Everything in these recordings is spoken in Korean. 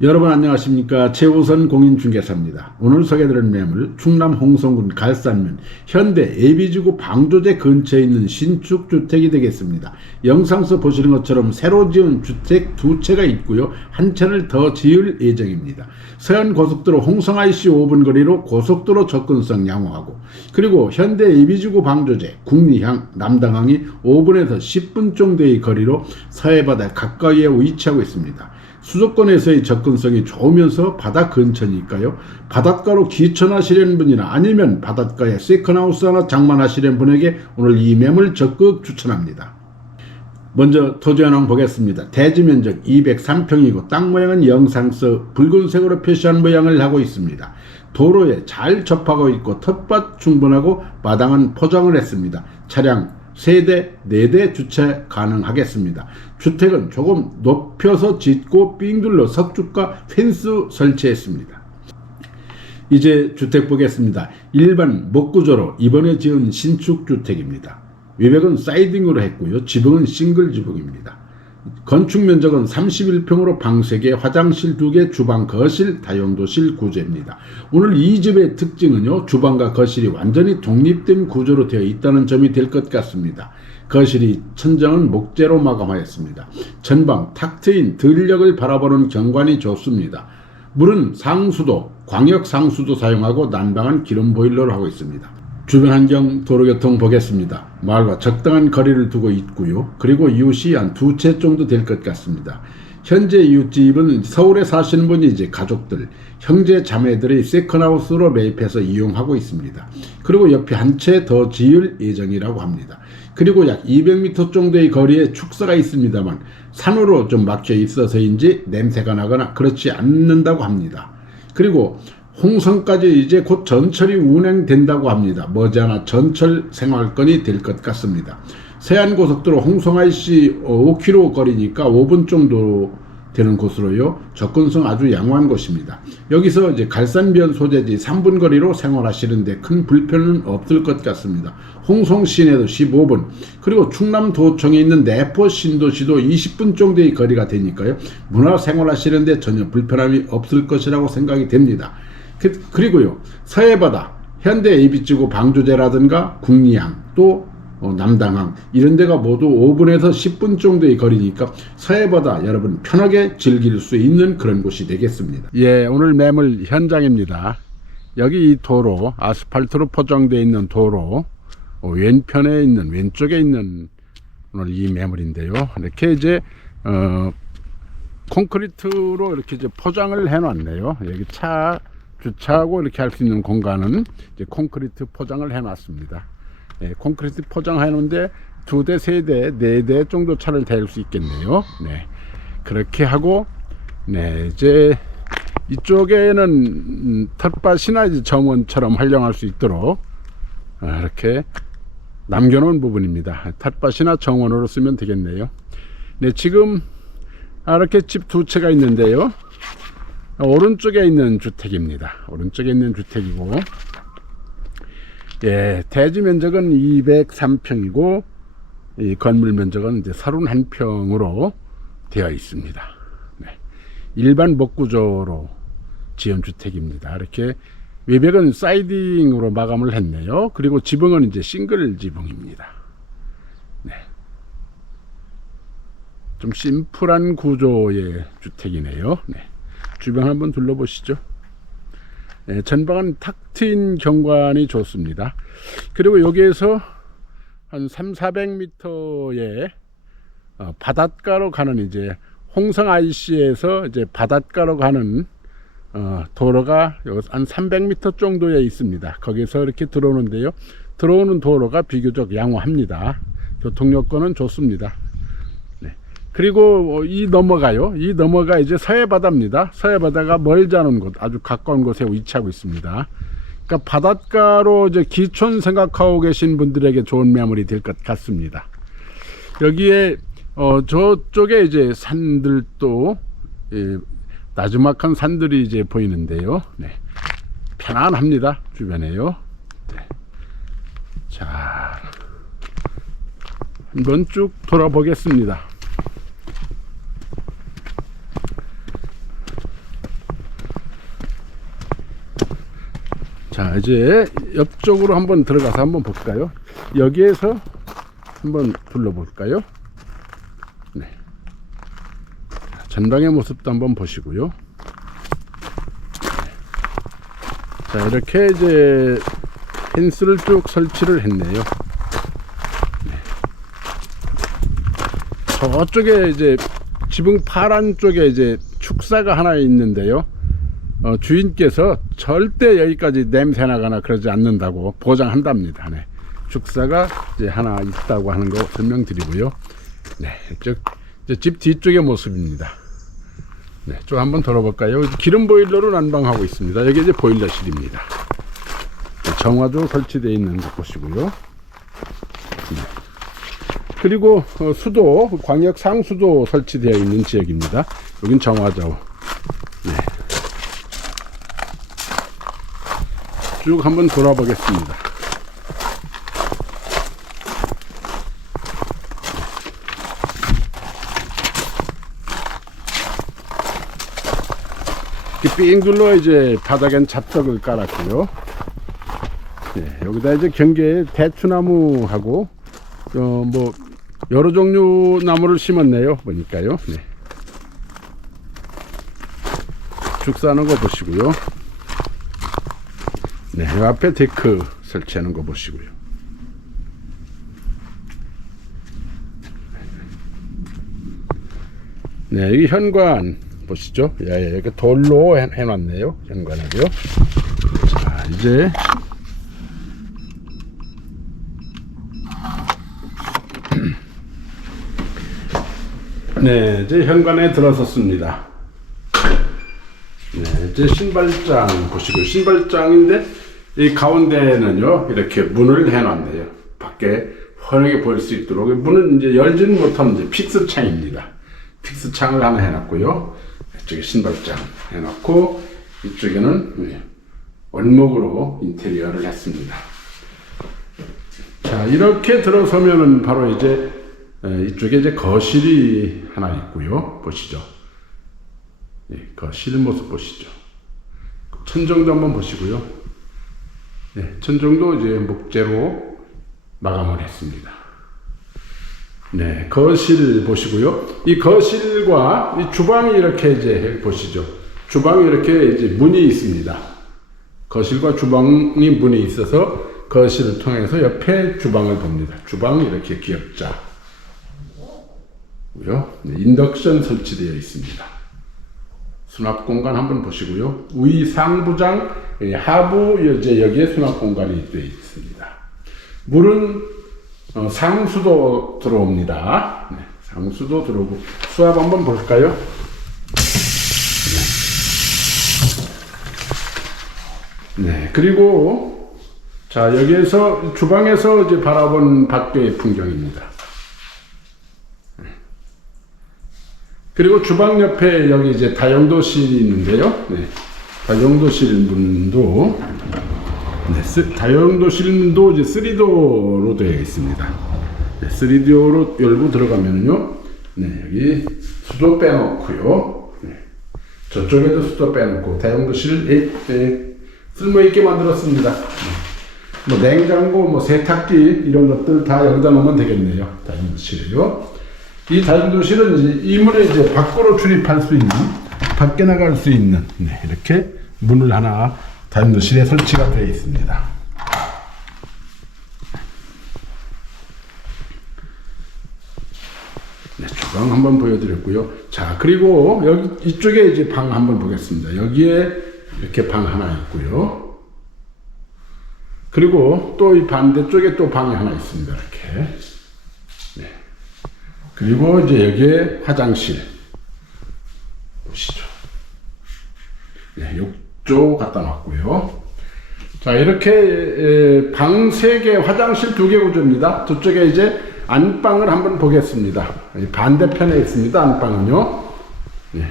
여러분 안녕하십니까 최우선 공인중개사입니다. 오늘 소개드릴 매물 충남 홍성군 갈산면 현대 AB지구 방조제 근처에 있는 신축 주택이 되겠습니다. 영상에서 보시는 것처럼 새로 지은 주택 두 채가 있고요. 한 채를 더 지을 예정입니다. 서해안 고속도로 홍성 IC 5분 거리로 고속도로 접근성 양호하고 그리고 현대 AB지구 방조제 국리향 남당항이 5분에서 10분 정도의 거리로 서해바다 가까이에 위치하고 있습니다. 수도권에서의 접근성이 좋으면서 바다 근처니까요. 바닷가로 기천하시려는 분이나 아니면 바닷가에 세컨하우스 하나 장만하시려는 분에게 오늘 이 매물 적극 추천합니다. 먼저 토지 현황 보겠습니다. 대지 면적 203평이고 땅 모양은 영상서 붉은색으로 표시한 모양을 하고 있습니다. 도로에 잘 접하고 있고 텃밭 충분하고 마당은 포장을 했습니다. 차량 3대, 4대 주차 가능하겠습니다. 주택은 조금 높여서 짓고 삥 둘러 석축과 펜스 설치했습니다. 이제 주택 보겠습니다. 일반 목구조로 이번에 지은 신축 주택입니다. 외벽은 사이딩으로 했고요. 지붕은 싱글 지붕입니다. 건축 면적은 31평으로 방 3개, 화장실 2개, 주방, 거실, 다용도실 구조입니다. 오늘 이 집의 특징은요, 주방과 거실이 완전히 독립된 구조로 되어 있다는 점이 될 것 같습니다. 거실이 천정은 목재로 마감하였습니다. 전방 탁 트인 들녘을 바라보는 경관이 좋습니다. 물은 상수도, 광역 상수도 사용하고 난방은 기름 보일러로 하고 있습니다. 주변 환경 도로교통 보겠습니다. 마을과 적당한 거리를 두고 있고요. 그리고 이웃이 한 두 채 정도 될 것 같습니다. 현재 이웃집은 서울에 사시는 분이 이제 가족들, 형제 자매들이 세컨하우스로 매입해서 이용하고 있습니다. 그리고 옆에 한 채 더 지을 예정이라고 합니다. 그리고 약 200m 정도의 거리에 축사가 있습니다만 산으로 좀 막혀 있어서인지 냄새가 나거나 그렇지 않는다고 합니다. 그리고 홍성까지 이제 곧 전철이 운행된다고 합니다. 머지않아 전철 생활권이 될 것 같습니다. 서해안고속도로 홍성 IC 5km 거리니까 5분 정도 되는 곳으로요. 접근성 아주 양호한 곳입니다. 여기서 이제 갈산변 소재지 3분 거리로 생활하시는데 큰 불편은 없을 것 같습니다. 홍성 시내도 15분, 그리고 충남도청에 있는 내포 신도시도 20분 정도의 거리가 되니까요. 문화 생활하시는데 전혀 불편함이 없을 것이라고 생각이 됩니다. 그, 그리고요, 서해바다, 현대 AB지구 방조제라든가 국리항, 또 어, 남당항 이런 데가 모두 5분에서 10분 정도의 거리니까 서해바다 여러분 편하게 즐길 수 있는 그런 곳이 되겠습니다. 예, 오늘 매물 현장입니다. 여기 이 도로, 아스팔트로 포장되어 있는 도로, 어, 왼편에 있는, 왼쪽에 있는 오늘 이 매물인데요. 이렇게 이제, 어, 콘크리트로 이렇게 이제 포장을 해 놨네요. 여기 차 주차하고 이렇게 할 수 있는 공간은 이제 콘크리트 포장을 해 놨습니다. 예, 콘크리트 포장해 놓은데 두 대, 세 대, 네 대 정도 차를 댈수 있겠네요. 네. 그렇게 하고, 네, 이제 이쪽에는 음, 텃밭이나 이제 정원처럼 활용할 수 있도록 아, 이렇게 남겨놓은 부분입니다. 텃밭이나 정원으로 쓰면 되겠네요. 네, 지금 아, 이렇게 집 두 채가 있는데요. 오른쪽에 있는 주택입니다. 오른쪽에 있는 주택이고, 예, 대지 면적은 203평이고, 이 건물 면적은 이제 31평으로 되어 있습니다. 네. 일반 목구조로 지은 주택입니다. 이렇게 외벽은 사이딩으로 마감을 했네요. 그리고 지붕은 이제 싱글 지붕입니다. 네. 좀 심플한 구조의 주택이네요. 네. 주변 한번 둘러보시죠. 네, 전방은 탁 트인 경관이 좋습니다. 그리고 여기에서 한 3, 400m의 어, 바닷가로 가는 이제 홍성 IC에서 이제 바닷가로 가는 어, 도로가 한 300m 정도에 있습니다. 거기서 이렇게 들어오는데요. 들어오는 도로가 비교적 양호합니다. 교통 여건은 좋습니다. 네. 그리고 이 넘어가요. 이 넘어가 이제 서해바다입니다. 서해바다가 멀지 않은 곳, 아주 가까운 곳에 위치하고 있습니다. 그러니까 바닷가로 이제 기촌 생각하고 계신 분들에게 좋은 매물이 될 것 같습니다. 여기에 어 저쪽에 이제 산들도 예, 나주막한 산들이 이제 보이는데요. 네. 편안합니다. 주변에요. 네. 자, 한번 쭉 돌아보겠습니다. 자, 이제 옆쪽으로 한번 들어가서 한번 볼까요? 여기에서 한번 둘러볼까요? 네. 전방의 모습도 한번 보시고요. 자, 이렇게 이제 펜스를 쭉 설치를 했네요. 네. 저쪽에 이제 지붕 파란 쪽에 이제 축사가 하나 있는데요. 어, 주인께서 절대 여기까지 냄새 나거나 그러지 않는다고 보장한답니다. 네. 축사가 이제 하나 있다고 하는 거 설명드리고요. 네, 이쪽 집 뒤쪽의 모습입니다. 네, 좀 한번 돌아볼까요? 기름 보일러로 난방하고 있습니다. 여기 이제 보일러실입니다. 네, 정화조 설치되어 있는 거 보시고요. 네. 그리고 어, 수도 광역 상수도 설치되어 있는 지역입니다. 여긴 정화조. 네. 쭉 한번 돌아보겠습니다. 삥 둘러 이제 바닥엔 잡석을 깔았고요. 네, 여기다 이제 경계에 대추나무하고 어 뭐 여러 종류 나무를 심었네요. 보니까요. 네. 죽 사는 거 보시고요. 네, 요 앞에 데크 설치하는 거 보시고요. 네, 여기 현관 보시죠. 예, 예, 이렇게 돌로 해, 해놨네요. 현관하고요. 자, 이제 네, 이제 현관에 들어섰습니다. 네, 이제 신발장 보시고 신발장인데 이 가운데는요 이렇게 문을 해놨네요. 밖에 환하게 보일 수 있도록 문은 이제 열지는 못하면 이제 픽스 창입니다. 픽스 창을 하나 해놨고요. 이쪽에 신발장 해놓고 이쪽에는 네, 원목으로 인테리어를 했습니다. 자 이렇게 들어서면은 바로 이제 에, 이쪽에 이제 거실이 하나 있고요. 보시죠. 예, 거실 모습 보시죠. 천정도 한번 보시고요. 네, 천정도 이제 목재로 마감을 했습니다. 네, 거실 보시고요. 이 거실과 이 주방이 이렇게 이제 보시죠. 주방이 이렇게 이제 문이 있습니다. 거실과 주방이 문이 있어서 거실을 통해서 옆에 주방을 봅니다. 주방이 이렇게 기역자. 네, 인덕션 설치되어 있습니다. 수납 공간 한번 보시고요. 위 상부장, 예, 하부 이제 여기에 수납 공간이 되어 있습니다. 물은 어, 상수도 들어옵니다. 네, 상수도 들어오고 수압 한번 볼까요? 네. 네, 그리고 자 여기에서 주방에서 이제 바라본 밖의 풍경입니다. 그리고 주방 옆에 여기 이제 다용도실이 있는데요. 네. 다용도실 문도 네, 쓰, 다용도실 문도 이제 3도로 되어 있습니다. 네, 3도로 열고 들어가면요. 네, 여기 수도 빼놓고요. 네. 저쪽에도 수도 빼놓고 다용도실 네, 쓸모 있게 만들었습니다. 네. 뭐 냉장고, 뭐 세탁기 이런 것들 다 여기다 놓으면 되겠네요. 다용도실이요. 이 다중도실은 이제 이 문에 이제 밖으로 출입할 수 있는, 밖에 나갈 수 있는, 네, 이렇게 문을 하나 다중도실에 설치가 되어 있습니다. 네, 주방 한번 보여드렸고요. 자, 그리고 여기 이쪽에 이제 방 한번 보겠습니다. 여기에 이렇게 방 하나 있고요. 그리고 또 이 반대쪽에 또 방이 하나 있습니다. 이렇게. 네. 그리고 이제 여기에 화장실 보시죠. 네, 욕조 갖다 놨고요. 자 이렇게 방 3개, 화장실 2개 구조입니다. 저쪽에 이제 안방을 한번 보겠습니다. 반대편에 있습니다. 안방은요. 네.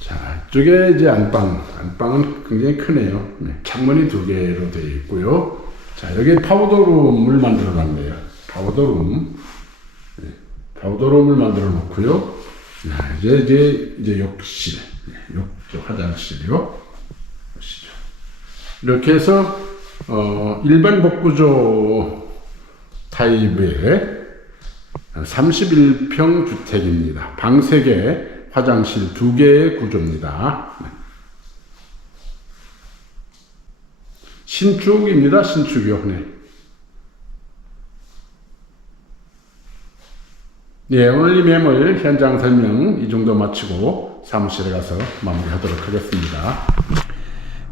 자 이쪽에 이제 안방, 안방은 굉장히 크네요. 네, 창문이 두 개로 되어 있고요. 자 여기 파우더룸을 만들어 놨네요. 파우더룸. 파우더룸을 만들어 놓고요. 자, 이제 이제 이제 욕실, 네, 욕조 화장실이요. 보시죠. 이렇게 해서 어, 일반 복구조 타입의 31평 주택입니다. 방 3개, 화장실 2개의 구조입니다. 네. 신축입니다. 신축이요. 네. 예, 오늘 이 매물 현장 설명 이 정도 마치고 사무실에 가서 마무리하도록 하겠습니다.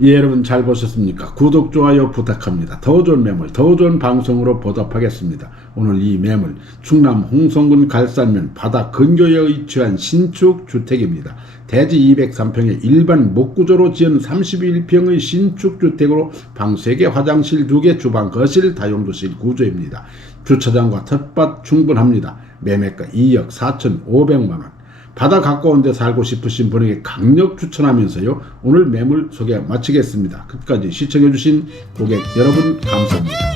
예, 여러분 잘 보셨습니까? 구독, 좋아요 부탁합니다. 더 좋은 매물, 더 좋은 방송으로 보답하겠습니다. 오늘 이 매물, 충남 홍성군 갈산면 바다 근교에 위치한 신축 주택입니다. 대지 203평의 일반 목구조로 지은 31평의 신축 주택으로 방 3개, 화장실 2개, 주방, 거실, 다용도실 구조입니다. 주차장과 텃밭 충분합니다. 매매가 2억 4,500만 원. 바다 가까운 데 살고 싶으신 분에게 강력 추천하면서요. 오늘 매물 소개 마치겠습니다. 끝까지 시청해주신 고객 여러분 감사합니다.